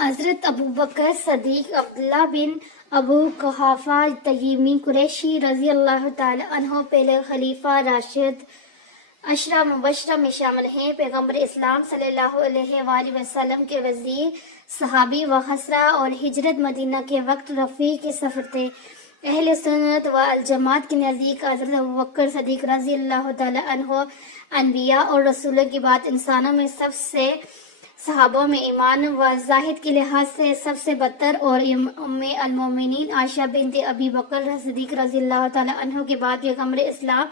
حضرت ابو بکر صدیق عبداللہ بن ابو قحافہ تیمی قریشی رضی اللہ تعالی عنہ پہلے خلیفہ راشد عشرہ مبشرہ میں شامل ہیں۔ پیغمبر اسلام صلی اللہ علیہ وآلہ وسلم کے وزیر، صحابی و خسرہ اور ہجرت مدینہ کے وقت رفیق کے سفر تھے۔ اہل سنت و الجماعت کے نزدیک حضرت ابوبکر صدیق رضی اللہ تعالی عنہ انبیاء اور رسولوں کے بعد انسانوں میں سب سے، صحابوں میں ایمان و زاہد کے لحاظ سے سب سے برتر اور ام المومنین عائشہ بنت ابی بکر صدیق رضی اللہ تعالی عنہ کے بعد پیغمبر اسلام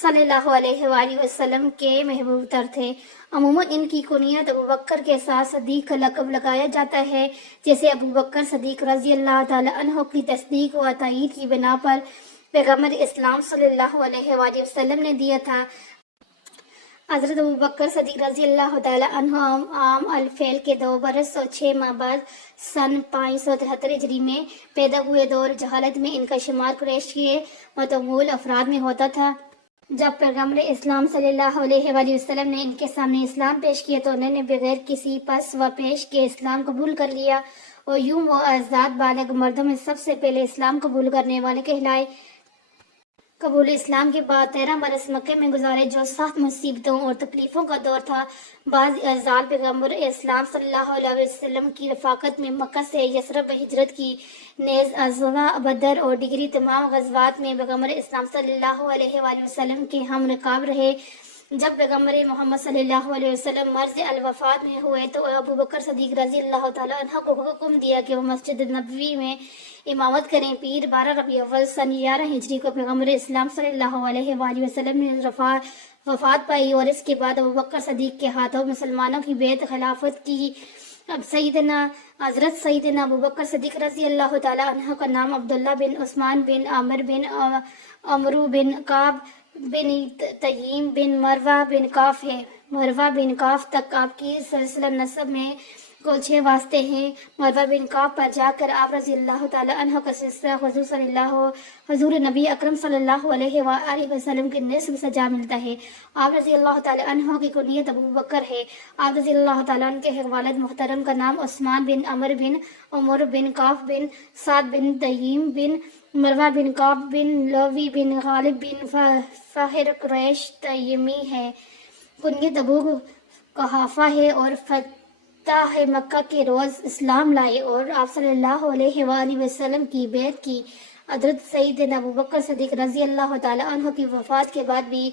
صلی اللہ علیہ وآلہ وسلم کے محبوب تر تھے۔ عموماً ان کی کنیت ابوبکر کے ساتھ صدیق کا لقب لگایا جاتا ہے، جیسے ابوبکر صدیق رضی اللہ تعالی عنہ کی تصدیق و تائید کی بنا پر پیغمبر اسلام صلی اللہ علیہ وآلہ وسلم نے دیا تھا۔ حضرت ابوبکر صدیق رضی اللہ تعالی عنہ عام الفیل کے 2 برس اور 6 ماہ بعد سن 573 ہجری میں پیدا ہوئے۔ دور جہالت میں ان کا شمار قریش کے متمول افراد میں ہوتا تھا۔ جب پیغمبر اسلام صلی اللہ علیہ وآلہ وسلم نے ان کے سامنے اسلام پیش کیا تو انہوں نے بغیر کسی پس و پیش کے اسلام قبول کر لیا اور یوں وہ آزاد بالغ مردوں میں سب سے پہلے اسلام قبول کرنے والے کہلائے۔ قبول اسلام کے بعد 13 برس مکے میں گزارے، جو سخت مصیبتوں اور تکلیفوں کا دور تھا۔ بعض اعزال پیغمبر اسلام صلی اللہ علیہ وسلم کی رفاقت میں مکہ سے یثرب ہجرت کی، نیز غزوہ بدر اور دیگری تمام غزوات میں پیغمبر اسلام صلی اللہ علیہ وآلہ وسلم کے ہم رکاب رہے۔ جب پیغمبر محمد صلی اللہ علیہ وسلم مرض الوفات میں ہوئے تو ابوبکر صدیق رضی اللہ تعالی عنہ کو حکم دیا کہ وہ مسجد نبوی میں امامت کریں۔ پیر 12 ربیع اول سن 11 ہجری کو پیغمبر اسلام صلی اللہ علیہ وآلہ وسلم نے وفات پائی اور اس کے بعد ابوبکر صدیق کے ہاتھوں مسلمانوں کی بیعت خلافت کی۔ اب حضرت سیدنا ابوبکر صدیق رضی اللہ تعالی عنہ کا نام عبداللہ بن عثمان بن عامر بن عمرو بن کعب بن تییم بن مروہ بن کعب ہے۔ مروہ بن کعب تک آپ کی سلسلہ نسب میں کل 6 واسطے ہیں۔ مروہ بن کعب پر جا کر آپ رضی اللہ تعالی عنہ کا سلسلہ حضور نبی اکرم صلی اللہ علیہ وآلہ وسلم کے نسب سے جا ملتا ہے۔ آپ رضی اللہ تعالی عنہ کی کنیت ابوبکر ہے۔ آپ رضی اللہ تعالی عنہ کے والد محترم کا نام عثمان بن عمر بن عمر بن کعب بن سعد بن تییم بن مروہ بن کعب بن لوی بن غالب بن فہر قریش تیمی ہے۔ کنیت ابو قحافہ ہے اور فتح مکہ کے روز اسلام لائے اور آپ صلی اللہ علیہ وآلہ وسلم کی بیعت کی۔ حضرت سیدنا ابوبکر صدیق رضی اللہ تعالی عنہ کی وفات کے بعد بھی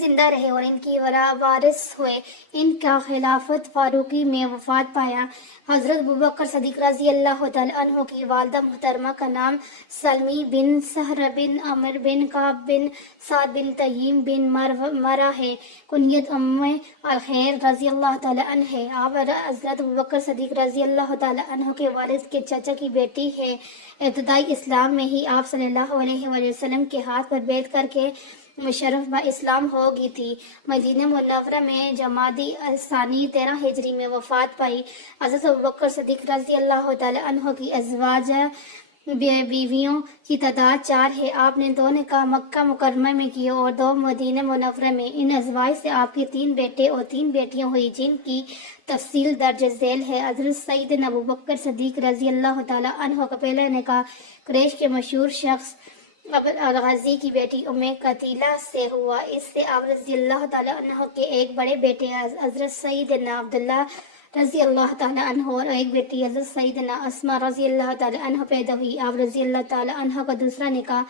زندہ رہے اور ان کی وارث ہوئے۔ ان کا خلافت فاروقی میں وفات پایا۔ حضرت ابوبکر صدیق رضی اللہ تعالی عنہ کی والدہ محترمہ کا نام سلمی بن سہر بن عمر بن کعب بن سعد بن تییم بن مرہ ہے۔ کنیت ام الخیر رضی اللہ تعالی عنہ ہے۔ آپ حضرت ابوبکر صدیق رضی اللہ تعالی عنہ کے والد کے چچا کی بیٹی ہے۔ ابتدائی اسلام میں ہی آپ صلی اللہ علیہ وآلہ وسلم کے ہاتھ پر بیعت کر کے مشرف با اسلام ہو گئی تھی۔ مدینہ منورہ میں جمادی الثانی 13 ہجری میں وفات پائی۔ حضرت ابوبکر صدیق رضی اللہ تعالی عنہ کی ازواج بیویوں کی تعداد 4 ہے۔ آپ نے 2 نکاح مکہ مکرمہ میں کیے اور 2 مدینہ منورہ میں۔ ان ازواج سے آپ کے 3 بیٹے اور 3 بیٹیاں ہوئی، جن کی تفصیل درج ذیل ہے۔ حضرت سیدنا ابوبکر صدیق رضی اللہ تعالی عنہ کا پہلا نکاح قریش کے مشہور شخص الغازی کی بیٹی ام قتیلہ سے ہوا۔ اس سے آپ رضی اللہ تعالی عنہ کے ایک بڑے بیٹے حضرت سیدنا عبداللہ رضی اللہ تعالی عنہ اور ایک بیٹی حضرت سیدنا اسماء رضی اللہ تعالی عنہ پیدا ہوئی۔ آپ رضی اللہ تعالی عنہ کا دوسرا نکاح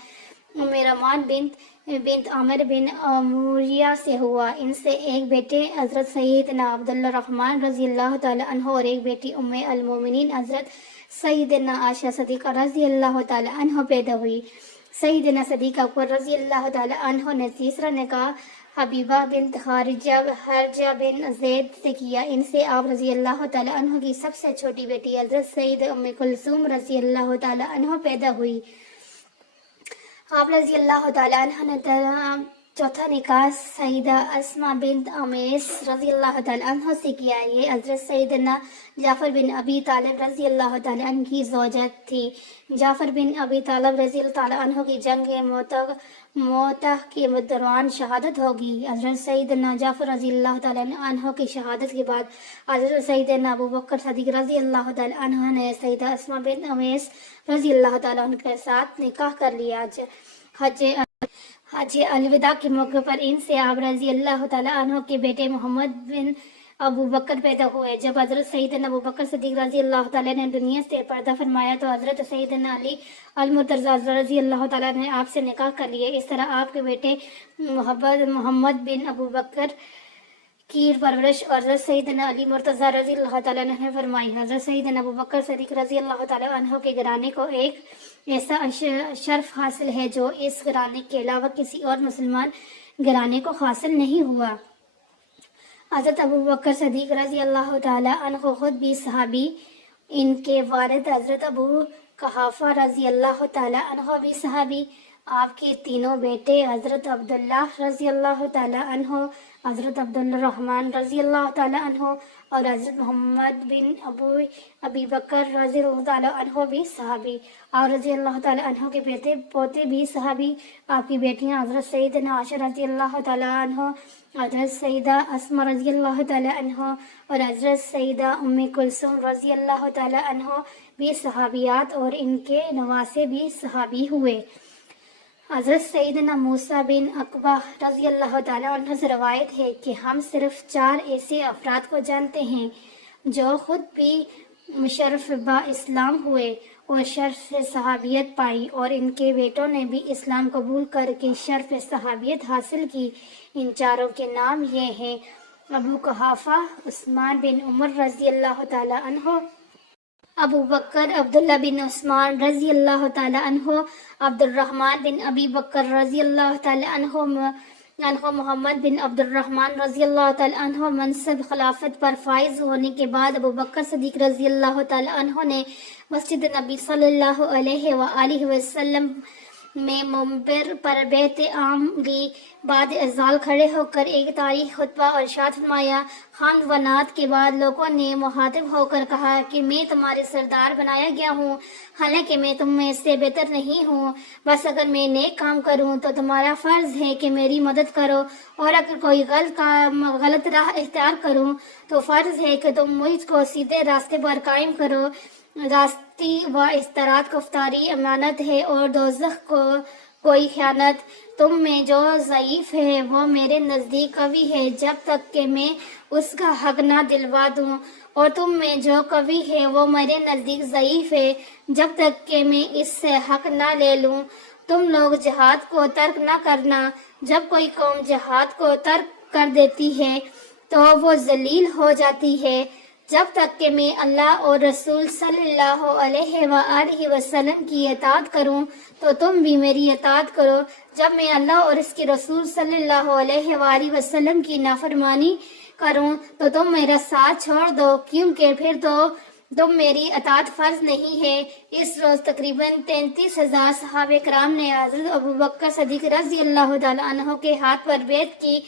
ام رمان بنت عامر بن عموریہ سے ہوا۔ ان سے ایک بیٹے حضرت سیدنا عبد الرحمن رضی اللہ تعالی عنہ اور ایک بیٹی ام المومنین حضرت سیدنا عائشہ صدیقہ رضی اللہ تعالی عنہ پیدا ہوئی۔ سیدنا صدیق اکبر رضی اللہ تعالی عنہ نے تیسرا نکاح حبیبہ بنت حرجہ بن زید سے کیا۔ ان سے آپ رضی اللہ تعالی عنہ کی سب سے چھوٹی بیٹی حضرت سید ام کلثوم رضی اللہ تعالی عنہ پیدا ہوئی۔ آپ رضی اللہ تعالی عنہ نے چوتھا نکاح سیدہ اسما بنت امیس رضی اللہ تعالیٰ عنہ سے کیا. یہ حضرت سیدنا جعفر بن ابی طالب رضی اللہ تعالیٰ عنہ کی زوجت تھی. جعفر بن ابی طالب رضی اللہ تعالیٰ عنہ کی جنگ موتہ کے دوران شہادت ہوگی. حضرت سیدنا جعفر رضی اللہ تعالیٰ عنہ کی شہادت کے بعد حضرت سیدنا ابو بکر صدیق رضی اللہ تعالیٰ عنہ نے سیدہ اسما بنت امیس رضی اللہ تعالیٰ عنہ کے ساتھ نکاح کر لیا. حج الوداع کے موقع پر ان سے آپ رضی اللہ تعالیٰ عنہ کے بیٹے محمد بن ابو بکر پیدا ہوئے. جب حضرت سیدنا ابو بکر صدیق رضی اللہ تعالیٰ نے دنیا سے پردہ فرمایا تو حضرت سیدنا علی المرتضی رضی اللہ تعالیٰ نے آپ سے نکاح کر لیے. اس طرح آپ کے بیٹے محمد بن ابو بکر کی پرورش حضرت سیدنا علی مرتضی رضی اللہ تعالیٰ نے فرمائی. حضرت سیدنا ابو بکر صدیق رضی اللہ تعالیٰ عنہ کے گھرانے کو ایک ایسا شرف حاصل ہے جو اس گھرانے کے علاوہ کسی اور مسلمان گھرانے کو حاصل نہیں ہوا. حضرت ابو بکر صدیق رضی اللہ تعالیٰ عنہ خود بھی صحابی. ان کے والد حضرت ابو قحافہ رضی اللہ تعالیٰ عنہ بھی صحابی. آپ کے تینوں بیٹے حضرت عبداللہ رضی اللہ تعالیٰ عنہ، حضرت عبد الرحمن رضی اللہ تعالیٰ عنہ اور حضرت محمد بن ابی بکر رضی اللہ تعالیٰ عنہ بھی صحابی. اور رضی اللہ تعالیٰ عنہ کے بیٹے پوتے بھی صحابی. آپ کی بیٹیاں حضرت سیدنا عائشہ رضی اللہ تعالیٰ عنہ، حضرت سیدہ اسما رضی اللہ تعالیٰ عنہ اور حضرت سیدہ ام کلثوم رضی اللہ تعالیٰ عنہ بھی صحابیات اور ان کے نواسے بھی صحابی ہوئے. حضرت سیدنا موسیٰ بن عقبہ رضی اللہ تعالیٰ عنہ سے روایت ہے کہ ہم صرف 4 ایسے افراد کو جانتے ہیں جو خود بھی مشرف با اسلام ہوئے اور شرف صحابیت پائی اور ان کے بیٹوں نے بھی اسلام قبول کر کے شرف صحابیت حاصل کی. ان چاروں کے نام یہ ہیں: ابو قحافہ عثمان بن عمر رضی اللہ تعالیٰ عنہ، ابو بکر عبداللہ بن عثمان رضی اللہ تعالیٰ عنہ، عبد الرحمن بن ابی بکر رضی اللہ تعالیٰ عنہ، محمد بن عبد الرحمن رضی اللہ تعالیٰ عنہ. منصب خلافت پر فائز ہونے کے بعد ابو بکر صدیق رضی اللہ تعالیٰ عنہ نے مسجد نبی صلی اللہ علیہ وآلہ وسلم میں منبر پر بیعت عام لی. بعد ازال کھڑے ہو کر ایک تاریخی خطبہ ارشاد فرمایا. خان و نعت کے بعد لوگوں نے مخاطب ہو کر کہا کہ میں تمہارے سردار بنایا گیا ہوں، حالانکہ میں تم میں سے بہتر نہیں ہوں. بس اگر میں نیک کام کروں تو تمہارا فرض ہے کہ میری مدد کرو، اور اگر کوئی غلط راہ اختیار کروں تو فرض ہے کہ تم مجھ کو سیدھے راستے پر قائم کرو. راستی و استراد گفتاری امانت ہے اور دوزخ کو کوئی خیانت. تم میں جو ضعیف ہے وہ میرے نزدیک قوی ہے جب تک کہ میں اس کا حق نہ دلوا دوں، اور تم میں جو قوی ہے وہ میرے نزدیک ضعیف ہے جب تک کہ میں اس سے حق نہ لے لوں. تم لوگ جہاد کو ترک نہ کرنا. جب کوئی قوم جہاد کو ترک کر دیتی ہے تو وہ ذلیل ہو جاتی ہے. جب تک کہ میں اللہ اور رسول صلی اللہ علیہ وآلہ وسلم کی اطاعت کروں تو تم بھی میری اطاعت کرو. جب میں اللہ اور اس کے رسول صلی اللہ علیہ وآلہ وسلم کی نافرمانی کروں تو تم میرا ساتھ چھوڑ دو، کیونکہ پھر تو تم میری اطاعت فرض نہیں ہے. اس روز تقریباً 33,000 صحابہ کرام نے حضرت ابو بکر صدیق رضی اللہ تعالیٰ عنہ کے ہاتھ پر بیعت کی.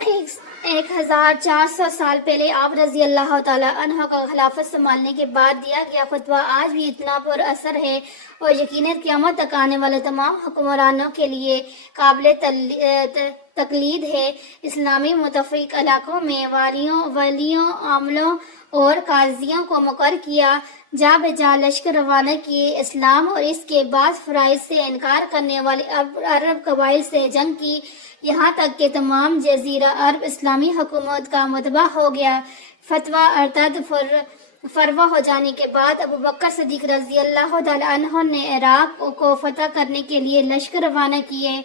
1400 سال پہلے آپ رضی اللہ تعالیٰ عنہ کا خلافت سنبھالنے کے بعد دیا گیا خطبہ آج بھی اتنا پر اثر ہے اور یقیناً قیامت تک آنے والے تمام حکمرانوں کے لیے قابل تقلید ہے. اسلامی متفق علاقوں میں والیوں، عاملوں اور قاضیوں کو مقرر کیا، جا بجا لشکر روانہ کیے، اسلام اور اس کے بعض فرائض سے انکار کرنے والے عرب قبائل سے جنگ کی، یہاں تک کہ تمام جزیرہ عرب اسلامی حکومت کا متبع ہو گیا. فتویٰ ارتد فروا ہو جانے کے بعد ابو بکر صدیق رضی اللہ تعالیٰ عنہ نے عراق کو فتح کرنے کے لیے لشکر روانہ کیے.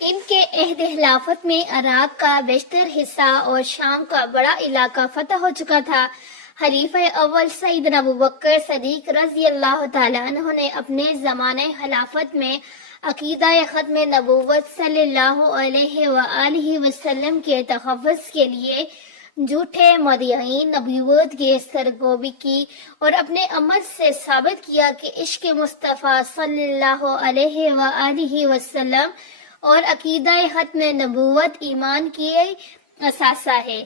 ان کے عہد خلافت میں عراق کا بیشتر حصہ اور شام کا بڑا علاقہ فتح ہو چکا تھا. خلیفہ اول سیدنا ابو بکر صدیق رضی اللہ تعالیٰ عنہ نے اپنے زمانہ خلافت میں عقیدہ ختم نبوت صلی اللہ علیہ وآلہ وسلم کے تحفظ کے لیے جھوٹے مدعین نبوت کی سرگوبی کی اور اپنے عمل سے ثابت کیا کہ عشق مصطفیٰ صلی اللہ علیہ وآلہ وسلم اور عقیدہ ختم نبوت ایمان کی اثاثہ ہے۔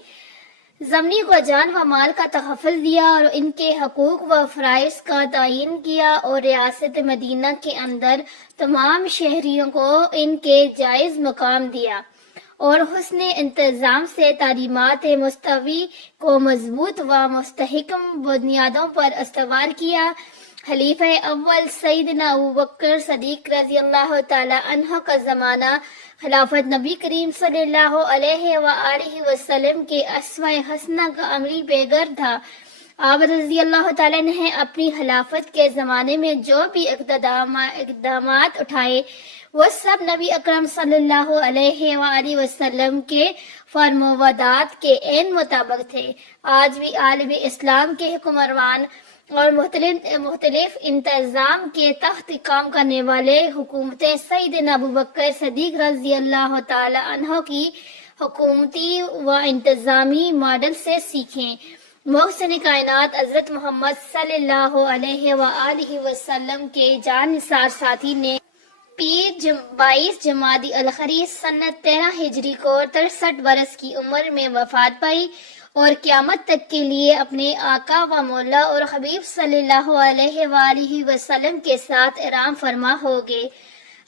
ضمنی کو جان و مال کا تحفظ دیا اور ان کے حقوق و فرائض کا تعین کیا اور ریاست مدینہ کے اندر تمام شہریوں کو ان کے جائز مقام دیا اور حسن انتظام سے تعلیمات مصطفی کو مضبوط و مستحکم بنیادوں پر استوار کیا۔ خلیفہ اول سیدنا ابوبکر صدیق رضی اللہ تعالی عنہ کا زمانہ خلافت نبی کریم صلی اللہ علیہ وآلہ وسلم کے اسوہ حسنہ کا عملی پیگر تھا۔ آپ رضی اللہ تعالیٰ نے اپنی خلافت کے زمانے میں جو بھی اقدامات اٹھائے وہ سب نبی اکرم صلی اللہ علیہ وآلہ وسلم کے فرمودات کے عین مطابق تھے۔ آج بھی عالم اسلام کے حکمران اور مختلف انتظام کے تحت کام کرنے والے حکومتیں سیدنا ابوبکر صدیق رضی اللہ تعالی عنہ کی حکومتی و انتظامی ماڈل سے سیکھیں۔ محسن کائنات حضرت محمد صلی اللہ علیہ وآلہ وسلم کے جان نثار ساتھی نے پیر 22 جمادی الخری سنت 13 ہجری کو 63 برس کی عمر میں وفات پائی اور قیامت تک کے لیے اپنے آقا و مولا اور حبیب صلی اللہ علیہ وآلہ وسلم کے ساتھ آرام فرما ہو گئے۔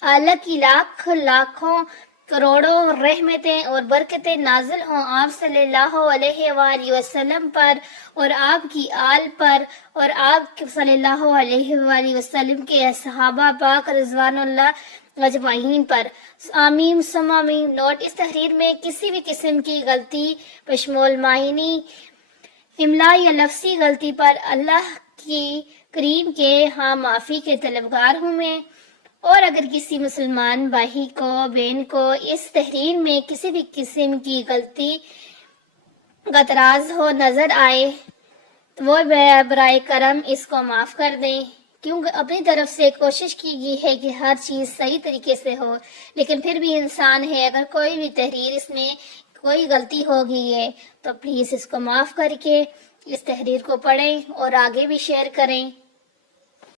اللہ کی لاکھوں کروڑوں رحمتیں اور برکتیں نازل ہوں آپ صلی اللہ علیہ وآلہ وسلم پر اور آپ کی آل پر اور آپ صلی اللہ علیہ وآلہ وسلم کے صحابہ پاک رضوان اللہ اجمعین پر، آمین ثم آمین۔ نوٹ: اس تحریر میں کسی بھی قسم کی غلطی بشمول معنی، املا یا لفظی غلطی پر اللہ کی کریم کے ہاں معافی کے طلبگار ہوں میں، اور اگر کسی مسلمان بھائی کو بہن کو اس تحریر میں کسی بھی قسم کی غلطی کا اعتراض ہو نظر آئے تو وہ برائے کرم اس کو معاف کر دیں، کیونکہ اپنی طرف سے کوشش کی گئی ہے کہ ہر چیز صحیح طریقے سے ہو، لیکن پھر بھی انسان ہے، اگر کوئی بھی تحریر اس میں کوئی غلطی ہو گئی ہے تو پلیز اس کو معاف کر کے اس تحریر کو پڑھیں اور آگے بھی شیئر کریں۔